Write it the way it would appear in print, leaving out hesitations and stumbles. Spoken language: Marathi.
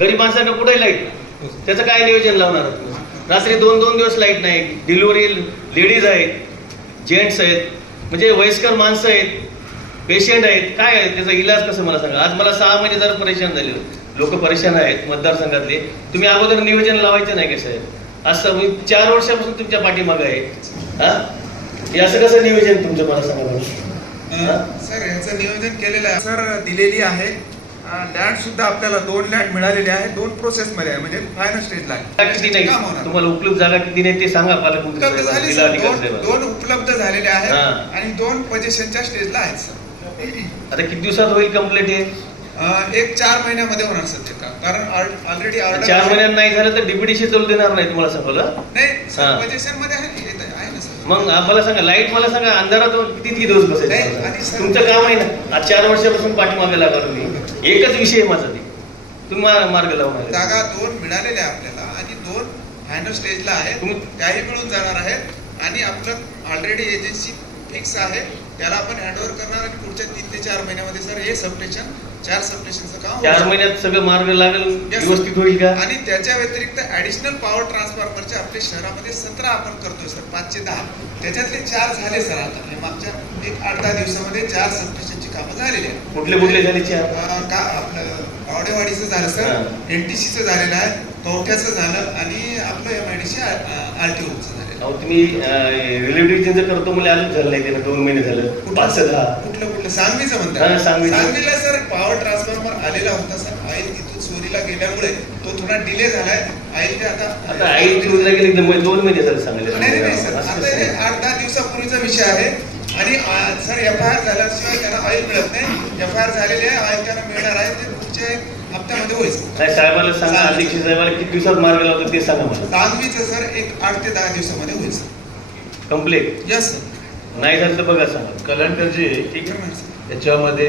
गरीब माणसांना कुठे लाईट, त्याचं काय नियोजन लावणार? रात्री 2-2 दिवस लाईट नाही. डिलिव्हरी लेडीज आहेत, जेंट्स आहेत, म्हणजे वयस्कर माणसं आहेत, पेशंट आहेत, काय आहे त्याचा इलाज कसं मला सांगा. आज मला 6 महिने जर परेशान झाले, लोक परेशान आहेत मतदारसंघातले. तुम्ही अगोदर नियोजन लावायचं नाही का साहेब? असं मी 4 वर्षापासून तुमच्या पाठीमागं आहे. हे असं कसं नियोजन तुमचं मला सांगा. सर याचं नियोजन केलेलं आहे सर, दिलेली आहे. लँड सुद्धा आपल्याला 2 लँड मिळालेले आहे, 2 प्रोसेस मध्ये आहे, म्हणजे फायनल स्टेजला आहे. किती नाही तुम्हाला उपलब्ध जागा किती नाही ते सांगा. दोन उपलब्ध झालेले आहेत आणि 2 पोझिशनच्या स्टेजला आहेत सर. आता किती दिवसात होईल कंप्लीट? हे एक 4 महिन्यामध्ये होणार सध्या का, कारण ऑलरेडी 4 महिन्यात नाही झालं तर डीपीडीसी चालू देणार नाही तुम्हाला सांगलं नाही. पोझिशन मध्ये आहे ना सर. मग मला सांगा, लाईट मला सांगा, अंधारात किती दिवस बसायचं? तुमचं काम आहे ना. आज 4 वर्षापासून पाठीमागे लागला तुम्ही. एकच विषय आहे माझा, ते तुम्ही मार्ग लावून. जागा 2 मिळालेल्या आपल्याला आणि 2 फायनल स्टेजला आहेत, त्याही मिळून जाणार आहेत. आणि आपलं ऑलरेडी एजन्सी फिक्स आहे, त्याला आपण हँडओव्हर करणार. आणि पुढच्या 3 ते 4 महिन्यामध्ये सर हे सबस्टेशन 4 सबस्टेशनचं काम 4 महिन्यात सगळं मार्ग लागेल, व्यवस्थित होईल का? आणि त्याच्या व्यतिरिक्त ऍडिशनल पॉवर ट्रान्सफॉर्मरचे आपल्या शहरामध्ये 17 आपण करतोय सर, 5 ते 10. त्याच्यातले 4 झाले सर. आता मागच्या 1-8-10 दिवसामध्ये 4 सबस्टेशनची कामं झालेली आहेत. कुठले झाले? का आपलं आवडेवाडीचं झालं सर, एनटीसीचं झालेलं आहे, कवठ्याचं झालं आणि आपलं MIDC RTOचं झालं. तुम्ही रिलेटिव्ह करतो म्हणजे अजून झालं नाही त्याला 2 महिने झालं. 5-10 कुठलं सांगलीचं म्हणतात. सांगलीला सर पॉवर ट्रान्सफॉर्मर आलेला होता सर, आईल तिथून चोरीला गेल्यामुळे तो थोडा डिले झालाय. आईल ते आता आईल चोरीला गेले 2 महिने झाले सांगली. नाही सर, आता हे 8-10 दिवसापूर्वीचा विषय आहे. आणि सर FIR झाल्याशिवाय त्यांना आईल मिळत नाही. FIR झालेले आहे, आईल त्यांना मिळणार आहे, ते पुढच्या हप्त्यामध्ये होईल. साहेबाला सांगा, अध्यक्ष साहेबाला किती दिवसात मार्ग लावतो ते सांगा मला. सांगलीचं सर 8 ते 10 दिवसामध्ये होईल सर कम्प्लीट. Yes sir. नाही झालं तर बघा सांगा. कलंकरजी ठीक आहे, त्याच्यामध्ये